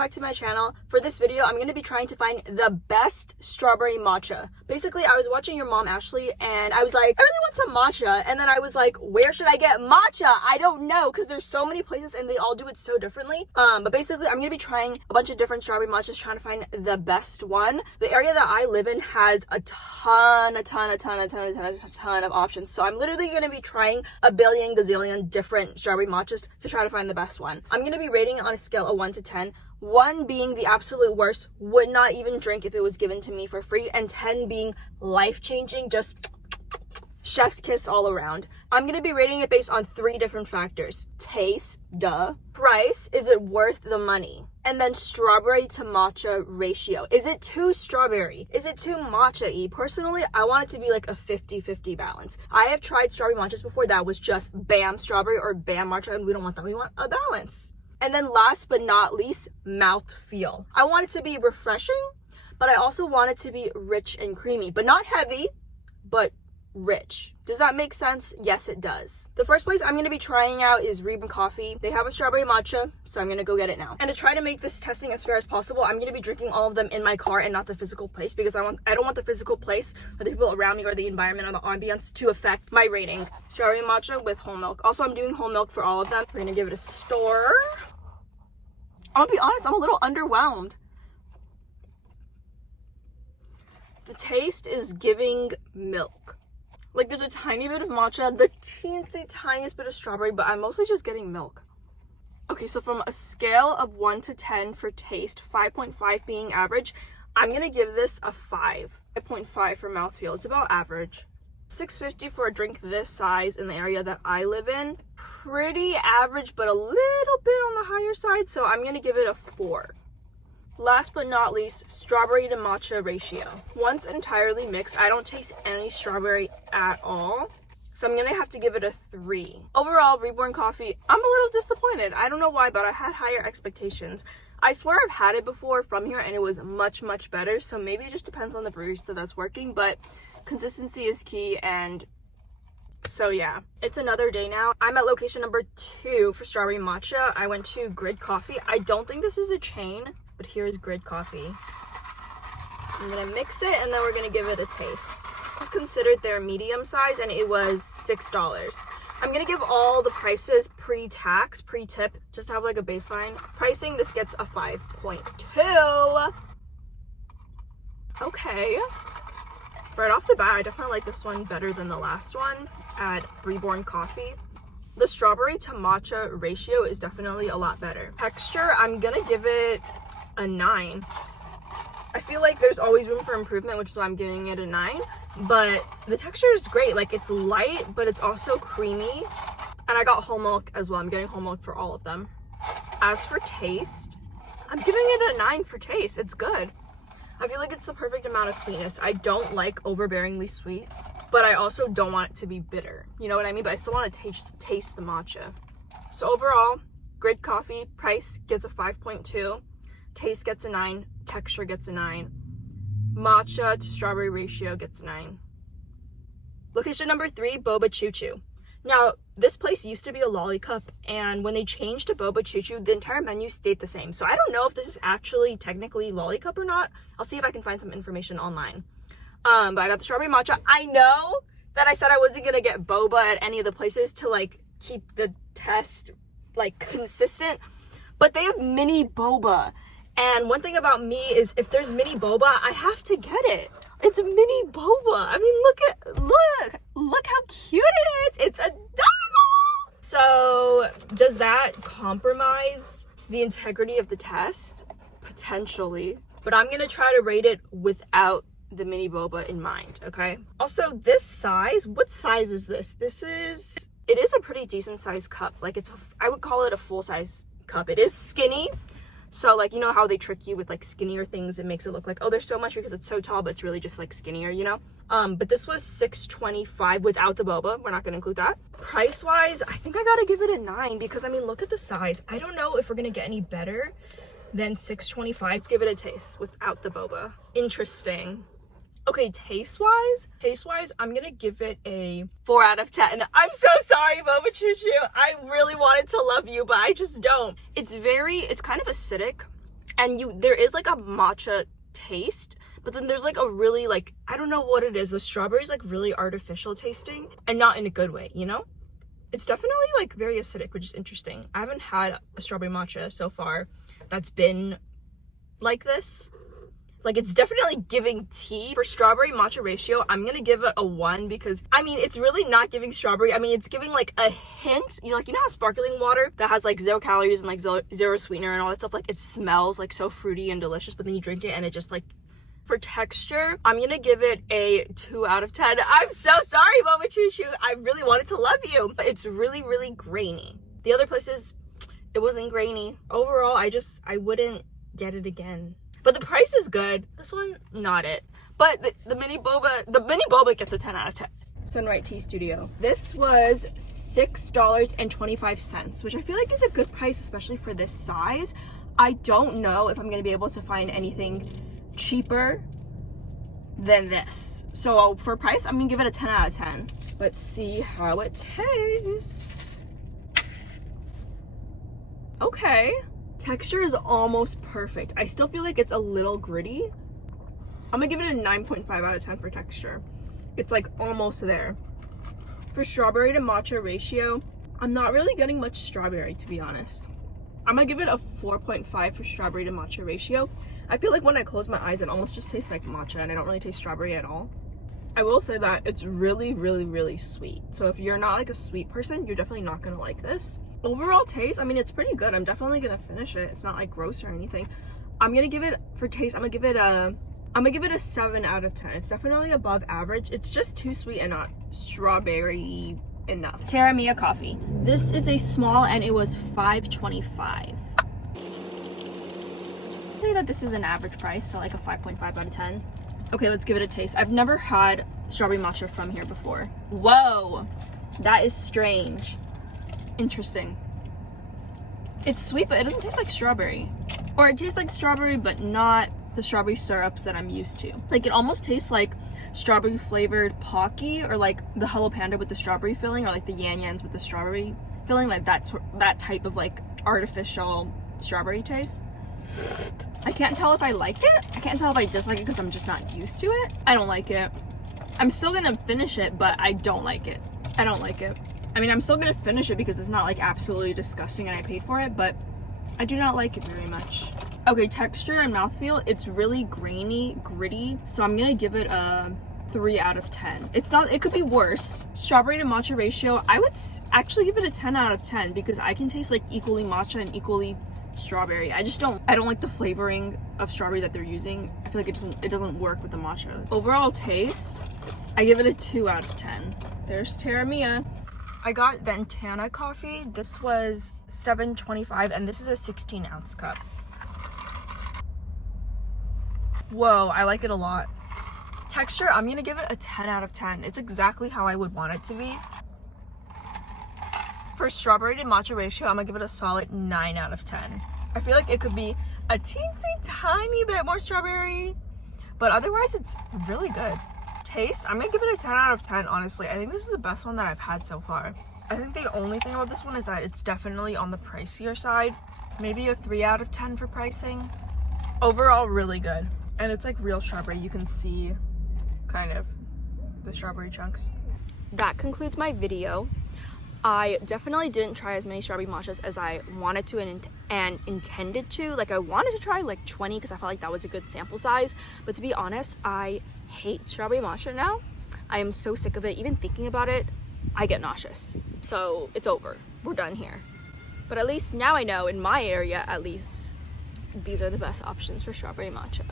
back to my channel. For this video, I'm going to be trying to find the best strawberry matcha. Basically, I was watching your mom, Ashley, and I was like, I really want some matcha. And then I was like, where should I get matcha? I don't know, because there's so many places and they all do it so differently. But basically, I'm going to be trying a bunch of different strawberry matchas, trying to find the best one. The area that I live in has a ton of options. So I'm literally going to be trying a billion gazillion different strawberry matchas to try to find the best one. I'm going to be rating it on a scale of 1 to 10. 1 being the absolute worst, would not even drink if it was given to me for free, and 10 being life-changing, just chef's kiss all around. I'm going to be rating it based on 3 different factors. Taste, duh. Price, is it worth the money? And then strawberry to matcha ratio. Is it too strawberry? Is it too matcha-y? Personally, I want it to be like a 50-50 balance. I have tried strawberry matchas before that was just bam strawberry or bam matcha, and we don't want that. We want a balance. And then last but not least, mouth feel. I want it to be refreshing, but I also want it to be rich and creamy, but not heavy, but rich. Does that make sense? Yes, it does. The first place I'm going to be trying out is Reborn Coffee. They have a strawberry matcha, so I'm going to go get it now. And to try to make this testing as fair as possible, I'm going to be drinking all of them in my car and not the physical place, because I don't want the physical place or the people around me or the environment or the ambience to affect my rating. Strawberry matcha with whole milk. Also, I'm doing whole milk for all of them. We're going to give it a stir. I'm gonna be honest, I'm a little underwhelmed. The taste is giving milk. Like, there's a tiny bit of matcha, the teensy tiniest bit of strawberry, but I'm mostly just getting milk. Okay, so from a scale of 1 to 10 for taste, 5.5 being average, I'm gonna give this a 5. 5.5 for mouthfeel. It's about average. $6.50 for a drink this size in the area that I live in. Pretty average, but a little bit on the higher side, so I'm gonna give it a 4. Last but not least, strawberry to matcha ratio. Once entirely mixed, I don't taste any strawberry at all, so I'm gonna have to give it a 3. Overall, Reborn Coffee, I'm a little disappointed. I don't know why, but I had higher expectations. I swear I've had it before from here and it was much better, so maybe it just depends on the barista that's working, but consistency is key. And so yeah, it's another day now. I'm at location number 2 for strawberry matcha. I went to Grid Coffee. I don't think this is a chain, but here is Grid Coffee. I'm gonna mix it and then we're gonna give it a taste. It's considered their medium size and it was $6. I'm gonna give all the prices pre-tax, pre-tip, just to have like a baseline pricing. This gets a 5.2. Okay. Right off the bat, I definitely like this one better than the last one at Reborn Coffee. The strawberry to matcha ratio is definitely a lot better. Texture, I'm gonna give it a 9. I feel like there's always room for improvement, which is why I'm giving it a 9. But the texture is great. Like, it's light, but it's also creamy. And I got whole milk as well. I'm getting whole milk for all of them. As for taste, I'm giving it a 9 for taste. It's good. I feel like it's the perfect amount of sweetness. I don't like overbearingly sweet, but I also don't want it to be bitter. You know what I mean? But I still want to taste the matcha. So overall, Grid Coffee price gets a 5.2. Taste gets a 9. Texture gets a 9. Matcha to strawberry ratio gets a 9. Location number 3, Boba Choo Choo. Now, this place used to be a Lollicup, and when they changed to Boba Choo Choo, the entire menu stayed the same. So I don't know if this is actually technically Lollicup or not. I'll see if I can find some information online. But I got the strawberry matcha. I know that I said I wasn't gonna get boba at any of the places to like keep the test like consistent, but they have mini boba. And one thing about me is if there's mini boba, I have to get it. It's a mini boba. I mean, look how cute it is. It's adorable. So does that compromise the integrity of the test? Potentially. But I'm gonna try to rate it without the mini boba in mind, okay? Also, this size, what size is this? It is a pretty decent size cup. Like, I would call it a full size cup. It is skinny. So, like, you know how they trick you with, like, skinnier things? It makes it look like, oh, there's so much because it's so tall, but it's really just, like, skinnier, you know? But this was $6.25 without the boba. We're not going to include that. Price-wise, I think I got to give it a 9 because, I mean, look at the size. I don't know if we're going to get any better than $6.25. Let's give it a taste without the boba. Interesting. Okay, taste-wise, I'm gonna give it a 4 out of 10. I'm so sorry, Boba Choo Choo. I really wanted to love you, but I just don't. It's kind of acidic, and there is like a matcha taste, but then there's like a really like, I don't know what it is. The strawberry is like really artificial tasting and not in a good way, you know? It's definitely like very acidic, which is interesting. I haven't had a strawberry matcha so far that's been like this. Like, it's definitely giving tea. For strawberry matcha ratio, I'm gonna give it a 1 because, I mean, it's really not giving strawberry. I mean, it's giving like a hint. You know how sparkling water that has like 0 calories and like zero sweetener and all that stuff, like it smells like so fruity and delicious, but then you drink it and it just like, for texture, I'm gonna give it a 2 out of 10. I'm so sorry, Mama Choo Choo. I really wanted to love you, but it's really, really grainy. The other places, it wasn't grainy. Overall, I wouldn't get it again. But the price is good. This one, not it. But the mini boba gets a 10 out of 10. Sunright Tea Studio. This was $6.25, which I feel like is a good price, especially for this size. I don't know if I'm gonna be able to find anything cheaper than this. So for price, I'm gonna give it a 10 out of 10. Let's see how it tastes. Okay. Texture is almost perfect. I still feel like it's a little gritty. I'm gonna give it a 9.5 out of 10 for texture. It's like almost there. For strawberry to matcha ratio, I'm not really getting much strawberry, to be honest. I'm gonna give it a 4.5 for strawberry to matcha ratio. I feel like when I close my eyes, it almost just tastes like matcha and I don't really taste strawberry at all. I will say that it's really, really, really sweet. So if you're not like a sweet person, you're definitely not gonna like this. Overall taste, I mean, it's pretty good. I'm definitely gonna finish it. It's not like gross or anything. I'm gonna give it, for taste, I'm gonna give it a 7 out of 10. It's definitely above average. It's just too sweet and not strawberry enough. Terra Mia coffee. This is a small and it was $5.25. I'd say that this is an average price, so like a 5.5 out of 10. Okay, let's give it a taste. I've never had strawberry matcha from here before. Whoa, that is strange. Interesting. It's sweet, but it doesn't taste like strawberry. Or it tastes like strawberry, but not the strawberry syrups that I'm used to. Like, it almost tastes like strawberry flavored Pocky, or like the Hello Panda with the strawberry filling, or like the Yan Yans with the strawberry filling, like that type of like artificial strawberry taste. I can't tell if I like it. I can't tell if I dislike it because I'm just not used to it. I don't like it. I'm still gonna finish it, but I don't like it. I don't like it. I mean, I'm still gonna finish it because it's not like absolutely disgusting and I paid for it, but I do not like it very much. Okay, texture and mouthfeel, it's really grainy, gritty, so I'm gonna give it a 3 out of 10. It's not, it could be worse. Strawberry to matcha ratio, I would actually give it a 10 out of 10 because I can taste like equally matcha and equally strawberry. I don't like the flavoring of strawberry that they're using. I feel like it doesn't work with the matcha. Overall taste, I give it a 2 out of 10. There's Terra Mia. I got Ventana coffee. This was $7.25 and this is a 16-ounce cup. Whoa, I like it a lot. Texture, I'm gonna give it a 10 out of 10. It's exactly how I would want it to be. For strawberry to matcha ratio, I'm gonna give it a solid 9 out of 10. I feel like it could be a teensy tiny bit more strawberry, but otherwise it's really good. Taste, I'm gonna give it a 10 out of 10, honestly. I think this is the best one that I've had so far. I think the only thing about this one is that it's definitely on the pricier side. Maybe a 3 out of 10 for pricing. Overall, really good. And it's like real strawberry. You can see kind of the strawberry chunks. That concludes my video. I definitely didn't try as many strawberry matchas as I wanted to and intended to. Like, I wanted to try like 20 because I felt like that was a good sample size. But to be honest, I hate strawberry matcha now. I am so sick of it. Even thinking about it, I get nauseous. So it's over. We're done here. But at least now I know, in my area at least, these are the best options for strawberry matcha.